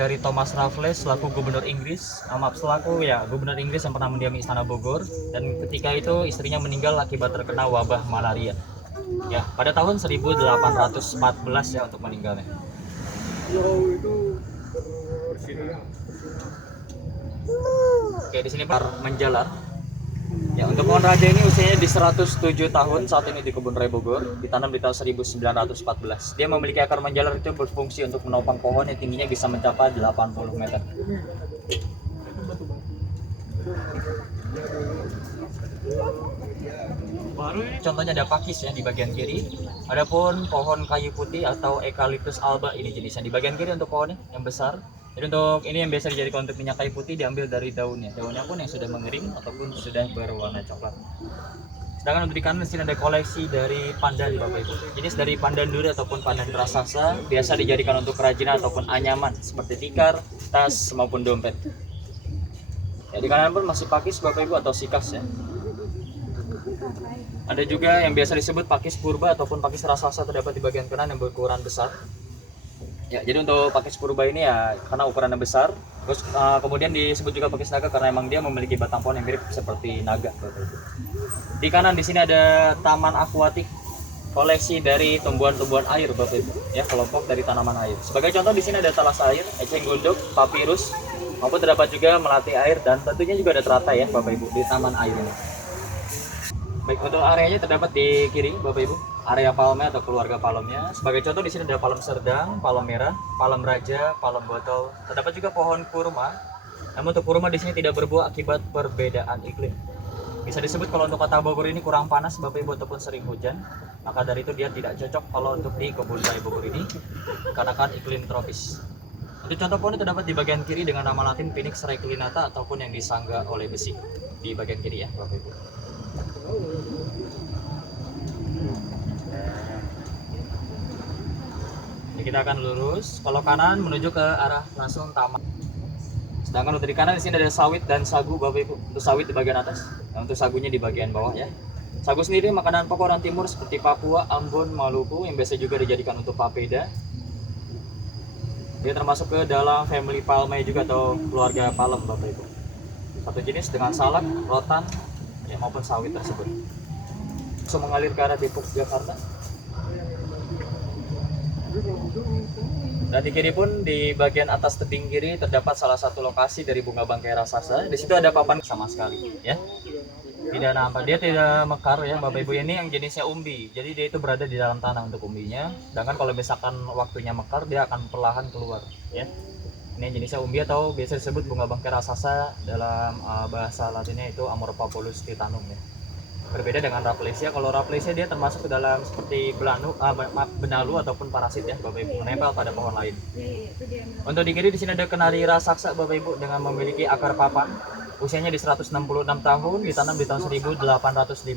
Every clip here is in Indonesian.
dari Thomas Raffles selaku gubernur Inggris, gubernur Inggris yang pernah mendiami Istana Bogor, dan ketika itu istrinya meninggal akibat terkena wabah malaria. Ya, pada tahun 1814 ya untuk meninggalnya. Oke, di sini menjalar. Ya, untuk pohon raja ini usianya di 107 tahun saat ini di Kebun Raya Bogor, ditanam di tahun 1914. Dia memiliki akar menjalar itu berfungsi untuk menopang pohon yang tingginya bisa mencapai 80 meter. Contohnya ada pakis ya di bagian kiri. Adapun pohon kayu putih atau Eucalyptus alba ini jenisnya di bagian kiri untuk pohonnya yang besar. Jadi untuk ini yang biasa dijadikan untuk minyak kayu putih diambil dari daunnya. Daunnya pun yang sudah mengering ataupun sudah berwarna coklat. Sedangkan untuk di kanan sini ada koleksi dari pandan Bapak Ibu. Jenis dari pandan duri ataupun pandan raksasa biasa dijadikan untuk kerajinan ataupun anyaman seperti tikar, tas maupun dompet. Ya, di kanan pun masih pakis Bapak Ibu atau sikas ya. Ada juga yang biasa disebut pakis purba ataupun pakis raksasa terdapat di bagian kanan yang berukuran besar. Ya, jadi untuk pakis purba ini ya karena ukurannya besar, terus kemudian disebut juga pakis naga karena emang dia memiliki batang pohon yang mirip seperti naga. Di kanan di sini ada taman akuatik, koleksi dari tumbuhan-tumbuhan air Bapak Ibu, ya kelompok dari tanaman air. Sebagai contoh di sini ada talas air, eceng gondok, papirus, maupun terdapat juga melati air dan tentunya juga ada teratai ya Bapak Ibu di taman air ini. Baik, untuk areanya terdapat di kiri Bapak Ibu, area palme atau keluarga palmnya. Sebagai contoh di sini ada palem serdang, palem merah, palem raja, palem botol. Terdapat juga pohon kurma. Namun untuk kurma di sini tidak berbuah akibat perbedaan iklim. Bisa disebut kalau untuk kota Bogor ini kurang panas Bapak Ibu ataupun sering hujan. Maka dari itu dia tidak cocok kalau untuk di Kebun Raya Bogor ini karena kan iklim tropis. Untuk contoh pohon terdapat di bagian kiri dengan nama latin Phoenix reclinata ataupun yang disangga oleh besi di bagian kiri ya Bapak Ibu. Jadi kita akan lurus, kalau kanan menuju ke arah langsung taman. Sedangkan untuk di kanan di sini ada sawit dan sagu Bapak Ibu. Untuk sawit di bagian atas, dan untuk sagunya di bagian bawah ya. Sagu sendiri makanan pokok orang timur seperti Papua, Ambon, Maluku yang biasa juga dijadikan untuk papeda. Dia termasuk ke dalam family palmae juga atau keluarga palem Bapak Ibu. Satu jenis dengan salak, rotan, ya, maupun sawit tersebut. Langsung mengalir ke arah Depok, Jakarta. Dan di kiri pun di bagian atas tebing kiri terdapat salah satu lokasi dari bunga bangkai raksasa. Di situ ada papan sama sekali, ya. Tidak nampak, dia tidak mekar ya Bapak Ibu. Ini yang jenisnya umbi. Jadi dia itu berada di dalam tanah untuk umbinya. Sedangkan kalau misalkan waktunya mekar dia akan perlahan keluar, ya. Ini jenisnya umbi atau biasa disebut bunga bangkai raksasa dalam bahasa latinnya itu Amor Populus titanum ya. Berbeda dengan Rafflesia. Kalau Rafflesia dia termasuk ke dalam seperti benalu ataupun parasit ya Bapak Ibu, menempel pada pohon lain. Untuk di kiri di sini ada kenari raksasa Bapak Ibu dengan memiliki akar papan. Usianya di 166 tahun, ditanam di tahun 1855.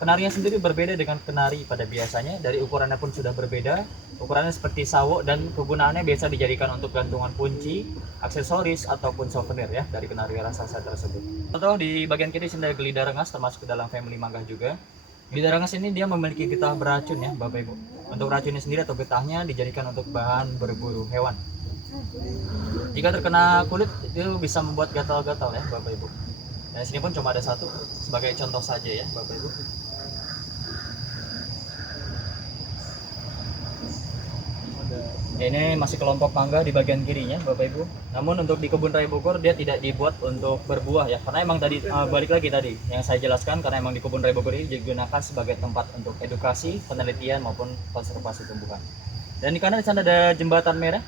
Kenarinya sendiri berbeda dengan kenari pada biasanya, dari ukurannya pun sudah berbeda. Ukurannya seperti sawo dan kegunaannya biasa dijadikan untuk gantungan kunci, aksesoris ataupun souvenir ya dari kenari raksasa tersebut. Contoh di bagian kiri sini ada gelida rengas termasuk ke dalam family mangga juga. Gelida rengas ini dia memiliki getah beracun ya Bapak Ibu. Untuk racunnya sendiri atau getahnya dijadikan untuk bahan berburu hewan. Jika terkena kulit itu bisa membuat gatal-gatal ya Bapak Ibu. Nah, sini pun cuma ada satu sebagai contoh saja ya Bapak Ibu. Ini masih kelompok mangga di bagian kirinya Bapak Ibu. Namun untuk di Kebun Raya Bogor dia tidak dibuat untuk berbuah ya. Karena emang tadi balik lagi tadi yang saya jelaskan, karena emang di Kebun Raya Bogor ini digunakan sebagai tempat untuk edukasi, penelitian maupun konservasi tumbuhan. Dan di kanan di sana ada jembatan merah.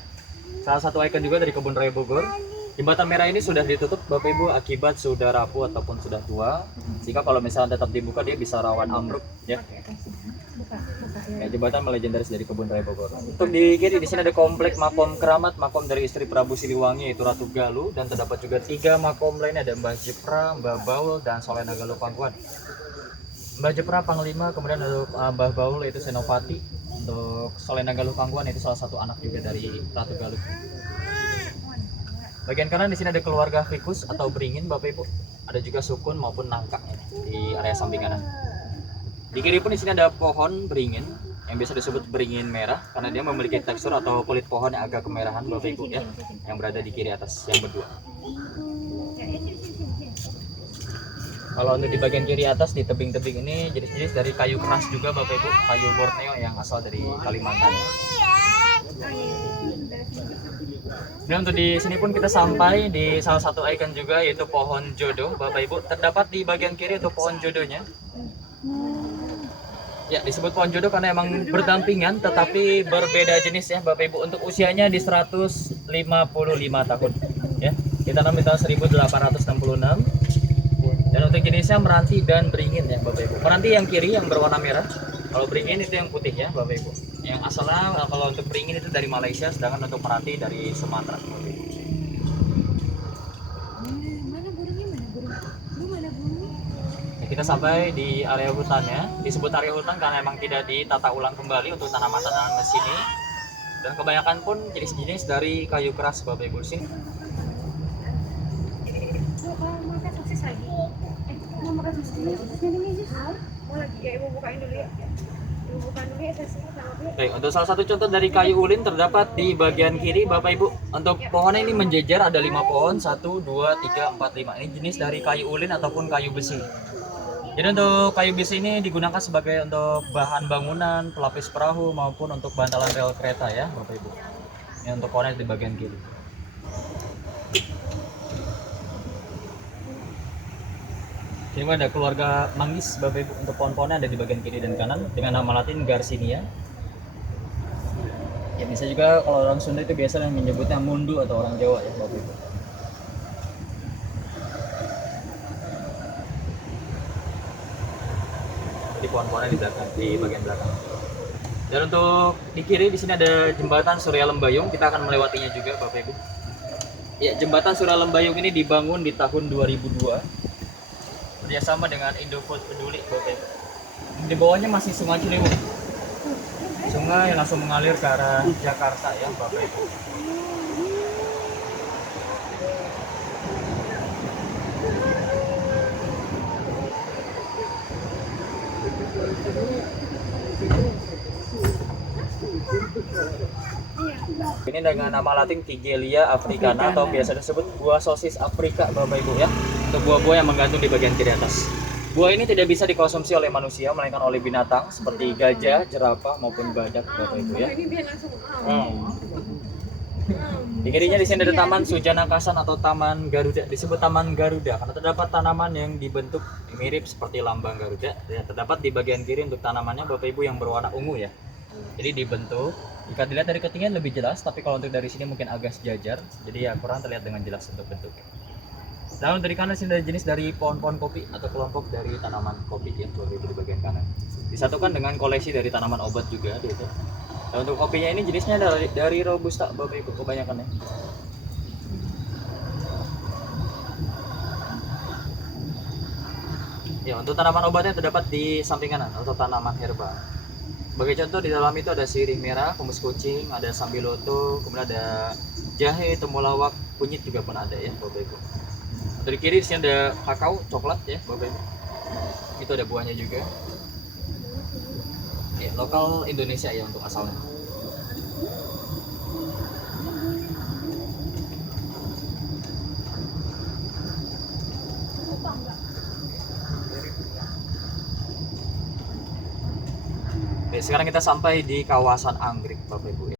Salah satu ikon juga dari Kebun Raya Bogor. Jembatan merah ini sudah ditutup Bapak Ibu akibat sudah rapuh ataupun sudah tua. Jika kalau misalnya tetap dibuka dia bisa rawan ambruk ya. Ya, jembatan legendaris dari Kebun Raya Bogor. Untuk di kiri di sini ada komplek makom keramat, makom dari istri Prabu Siliwangi yaitu Ratu Galuh, dan terdapat juga 3 makom lainnya, ada Mbah Jepra, Mbah Baul dan Solena Galuh Pangkuan. Mbah Jepra Panglima, kemudian ada Mbah Baul yaitu Senopati. Untuk Solena Galuh Pangkuan itu salah satu anak juga dari Ratu Galuh. Bagian kanan di sini ada keluarga Fikus atau beringin Bapak Ibu. Ada juga sukun maupun nangka di area samping kanan. Di kiri pun di sini ada pohon beringin. yang biasa disebut beringin merah karena dia memiliki tekstur atau kulit pohon yang agak kemerahan Bapak Ibu ya, yang berada di kiri atas yang berdua. Kalau untuk di bagian kiri atas di tebing-tebing ini jenis-jenis dari kayu keras juga Bapak Ibu, kayu Borneo yang asal dari Kalimantan. Dan untuk di sini pun kita sampai di salah satu ikon juga yaitu pohon jodoh Bapak Ibu. Terdapat di bagian kiri itu pohon jodohnya. Ya, disebut pohon jodoh karena emang berdampingan tetapi berbeda jenis ya Bapak Ibu. Untuk usianya di 155 tahun ya. Ditanam di tahun 1866. Dan untuk jenisnya meranti dan beringin ya Bapak Ibu. Meranti yang kiri yang berwarna merah. Kalau beringin itu yang putih ya Bapak Ibu. Yang asalnya kalau untuk beringin itu dari Malaysia, sedangkan untuk meranti dari Sumatera Bapak Ibu. Mana burungnya, mana burung? Mana burung? Ya, kita sampai di area hutannya. Disebut area hutan karena memang tidak ditata ulang kembali untuk tanaman-tanaman di sini. Dan kebanyakan pun jenis-jenis dari kayu keras Bapak Ibu sini. Mau makan sosis lagi? Mau makan sosis dulu? Sosisnya di meja. Mau lagi? Ya ibu bukain dulu ya. Ibu bukain dulu ya sosisnya sama dia. Baik, untuk salah satu contoh dari kayu ulin terdapat di bagian kiri Bapak Ibu. Untuk pohonnya ini menjejer ada 5 pohon, 1, 2, 3, 4, 5. Ini jenis dari kayu ulin ataupun kayu besi. Jadi untuk kayu besi ini digunakan sebagai untuk bahan bangunan, pelapis perahu maupun untuk bantalan rel kereta ya Bapak Ibu. Ini untuk pohonnya di bagian kiri. Ini ada keluarga manggis Bapak Ibu. Untuk pohon-pohonnya ada di bagian kiri dan kanan dengan nama latin Garcinia. Ya bisa juga kalau orang Sunda itu biasa menyebutnya mundu atau orang Jawa ya Bapak Ibu. Jadi pohon-pohonnya di belakang, di bagian belakang. Dan untuk di kiri di sini ada jembatan Surya Lembayung, kita akan melewatinya juga Bapak Ibu. Ya, jembatan Surya Lembayung ini dibangun di tahun 2002 kerjasama dengan Indofood Peduli Bapak Ibu. Di bawahnya masih Sungai Ciliwung. Sungai yang langsung mengalir ke arah Jakarta ya Bapak Ibu. Ini dengan nama latin Kigelia africana atau biasa disebut buah sosis Afrika Bapak Ibu ya. Untuk buah-buah yang menggantung di bagian kiri atas. Buah ini tidak bisa dikonsumsi oleh manusia melainkan oleh binatang seperti gajah, jerapah maupun badak Bapak Ibu ya. Ini biar langsung. Di kirinya di sini ada Taman Sujana Kasan atau Taman Garuda. Disebut Taman Garuda karena terdapat tanaman yang dibentuk mirip seperti lambang Garuda. Ya, terdapat di bagian kiri untuk tanamannya Bapak Ibu yang berwarna ungu ya. Jadi dibentuk. Jika dilihat dari ketinggian lebih jelas, tapi kalau untuk dari sini mungkin agak sejajar. Jadi ya kurang terlihat dengan jelas untuk bentuknya. Dan dari kanan sini ada jenis dari pohon-pohon kopi atau kelompok dari tanaman kopi yang Bapak Ibu di bagian kanan. Disatukan dengan koleksi dari tanaman obat juga di itu. Dan untuk kopinya ini jenisnya dari Robusta Bapak Ibu kebanyakan ya. Ya, untuk tanaman obatnya terdapat di samping kanan atau tanaman herba. Sebagai contoh di dalam itu ada sirih merah, kumis kucing, ada sambiloto, kemudian ada jahe, temulawak, kunyit juga pun ada ya Bapak Ibu. Dari kiri di sini ada kakao, coklat ya Bapak Ibu. Itu ada buahnya juga. Ya, lokal Indonesia ya untuk asalnya. Oke, sekarang kita sampai di kawasan Anggrek Bapak Ibu.